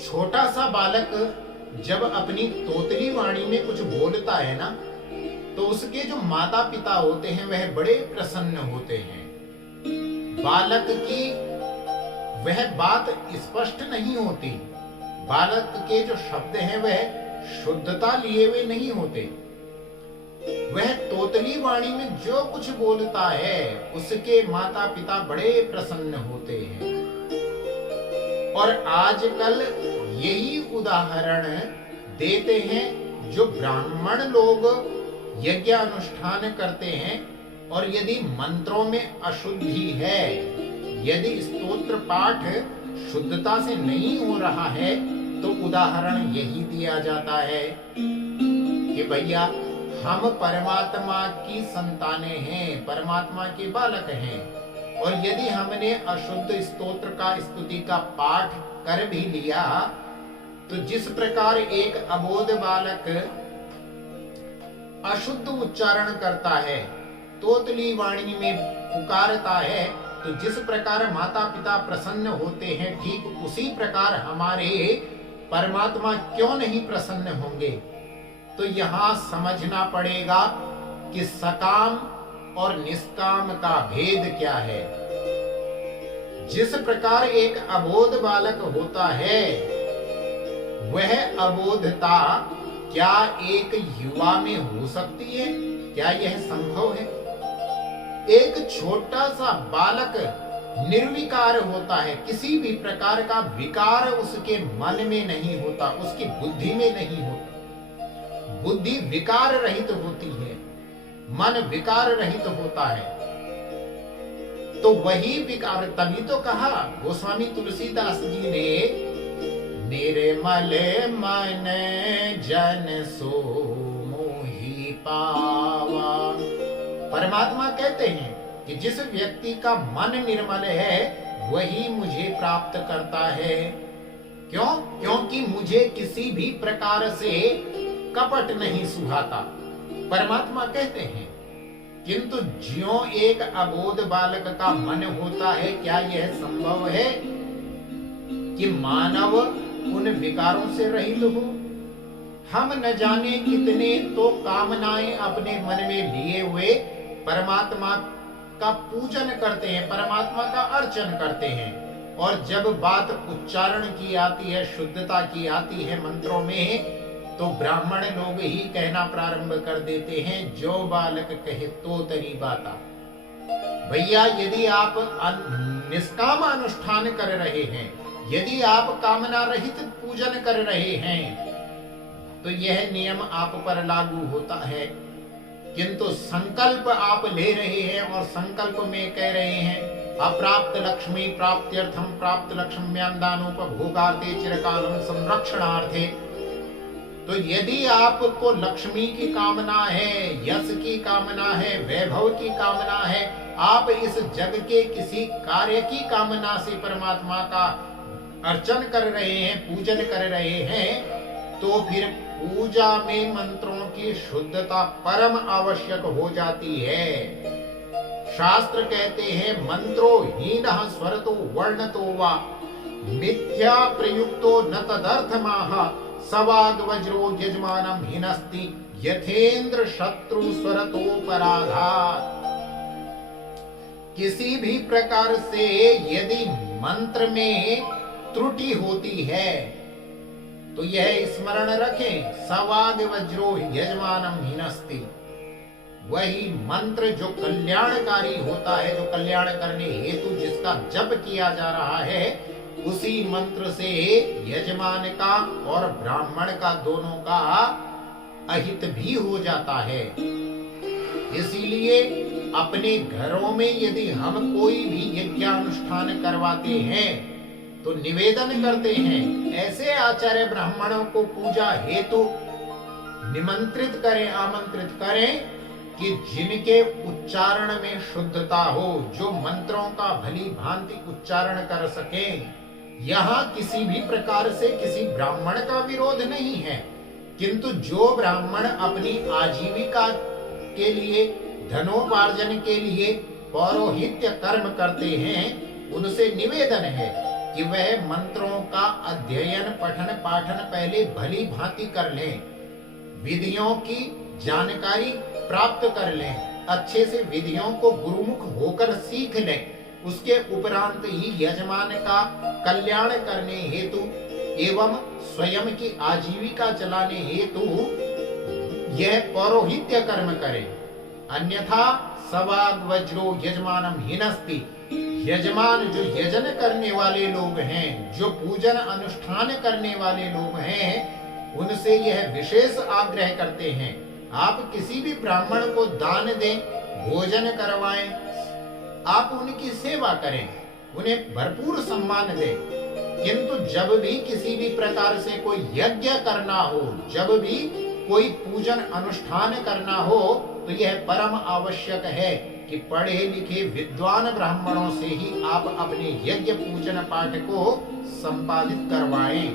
छोटा सा बालक जब अपनी तोतली वाणी में कुछ बोलता है ना, तो उसके जो माता पिता होते हैं वह बड़े प्रसन्न होते हैं। बालक की वह बात स्पष्ट नहीं होती, बालक के जो शब्द हैं वह शुद्धता लिए हुए नहीं होते। वह तोतली वाणी में जो कुछ बोलता है उसके माता पिता बड़े प्रसन्न होते हैं। और आजकल यही उदाहरण देते हैं जो ब्राह्मण लोग यज्ञ अनुष्ठान करते हैं, और यदि मंत्रों में अशुद्धि है, यदि स्तोत्र पाठ शुद्धता से नहीं हो रहा है, तो उदाहरण यही दिया जाता है कि भैया हम परमात्मा की संतानें हैं, परमात्मा के बालक हैं, और यदि हमने अशुद्ध स्तोत्र का स्तुति का पाठ कर भी लिया, तो जिस प्रकार एक अबोध बालक अशुद्ध उच्चारण करता है, तोतली वाणी में पुकारता है, तो जिस प्रकार माता पिता प्रसन्न होते हैं, ठीक उसी प्रकार हमारे परमात्मा क्यों नहीं प्रसन्न होंगे। तो यहां समझना पड़ेगा कि सकाम और निष्काम का भेद क्या है। जिस प्रकार एक अबोध बालक होता है, वह अबोधता क्या एक युवा में हो सकती है? क्या यह संभव है? एक छोटा सा बालक निर्विकार होता है, किसी भी प्रकार का विकार उसके मन में नहीं होता, उसकी बुद्धि में नहीं होता। बुद्धि विकार रहित होती है, मन विकार रहित होता है। तो वही विकार, तभी तो कहा गोस्वामी तुलसीदास जी ने, निर्मल मन जन सो मोहि पावा। परमात्मा कहते हैं कि जिस व्यक्ति का मन निर्मल है वही मुझे प्राप्त करता है। क्यों? क्योंकि मुझे किसी भी प्रकार से कपट नहीं सुहाता, परमात्मा कहते हैं। किंतु ज्यों एक अबोध बालक का मन होता है, क्या यह संभव है कि मानव उन विकारों से रहित हो? हम न जाने कितने तो कामनाएं अपने मन में लिए हुए परमात्मा का पूजन करते हैं, परमात्मा का अर्चन करते हैं, और जब बात उच्चारण की आती है, शुद्धता की आती है मंत्रों में, तो ब्राह्मण लोग ही कहना प्रारंभ कर देते हैं, जो बालक कहे तो तरी बाता। भैया यदि आप निष्काम अनुष्ठान कर रहे हैं, यदि आप कामना रहित पूजन कर रहे हैं, तो यह नियम आप पर लागू होता है। किंतु संकल्प आप ले रहे हैं और संकल्प में कह रहे हैं, अप्राप्त लक्ष्मी प्राप्त्यर्थम प्राप्त लक्ष्म्यांदानोपभोगार्थे चिरकालम संरक्षणार्थे। तो यदि आपको लक्ष्मी की कामना है, यश की कामना है, वैभव की कामना है, आप इस जग के किसी कार्य की कामना से परमात्मा का अर्चन कर रहे हैं, पूजन कर रहे हैं, तो फिर पूजा में मंत्रों की शुद्धता परम आवश्यक हो जाती है। शास्त्र कहते हैं, मंत्रो हीनः स्वरतो वर्णतो वा मिथ्या प्रयुक्तो न तदर्थमाह सवाग वज्रो यजमानम हिनस्ति यथेंद्र शत्रु स्वरतोपराधात्। किसी भी प्रकार से यदि मंत्र में त्रुटि होती है, तो यह स्मरण रखें, सवाग वज्रो यजमानम हिनस्ति। वही मंत्र जो कल्याणकारी होता है, जो कल्याण करने हेतु जिसका जप किया जा रहा है, उसी मंत्र से यजमान का और ब्राह्मण का दोनों का अहित भी हो जाता है। इसीलिए अपने घरों में यदि हम कोई भी यज्ञानुष्ठान करवाते हैं, तो निवेदन करते हैं, ऐसे आचार्य ब्राह्मणों को पूजा हेतु निमंत्रित करें, आमंत्रित करें कि जिनके उच्चारण में शुद्धता हो, जो मंत्रों का भली भांति उच्चारण कर सकें। यहाँ किसी भी प्रकार से किसी ब्राह्मण का विरोध नहीं है, किंतु जो ब्राह्मण अपनी आजीविका के लिए, धनोपार्जन के लिए पौरोहित्य कर्म करते हैं, उनसे निवेदन है कि वह मंत्रों का अध्ययन पठन पाठन पहले भली भांति कर लें, विधियों की जानकारी प्राप्त कर लें, अच्छे से विधियों को गुरुमुख होकर सीख लें। उसके उपरांत ही यजमान का कल्याण करने हेतु एवं स्वयं की आजीविका चलाने हेतु यह पौरोहित्य कर्म करें। अन्यथा सवाग वज्रो यजमानम हिनस्ति, यजमान जो यजन करने वाले लोग हैं, जो पूजन अनुष्ठान करने वाले लोग हैं, उनसे यह विशेष आग्रह करते हैं, आप किसी भी ब्राह्मण को दान दें, भोजन करवाएं, आप उनकी सेवा करें, उन्हें भरपूर सम्मान दें, किंतु जब भी किसी भी प्रकार से कोई यज्ञ करना हो, जब भी कोई पूजन अनुष्ठान करना हो, तो यह परम आवश्यक है कि पढ़े लिखे विद्वान ब्राह्मणों से ही आप अपने यज्ञ पूजन पाठ को संपादित करवाएं।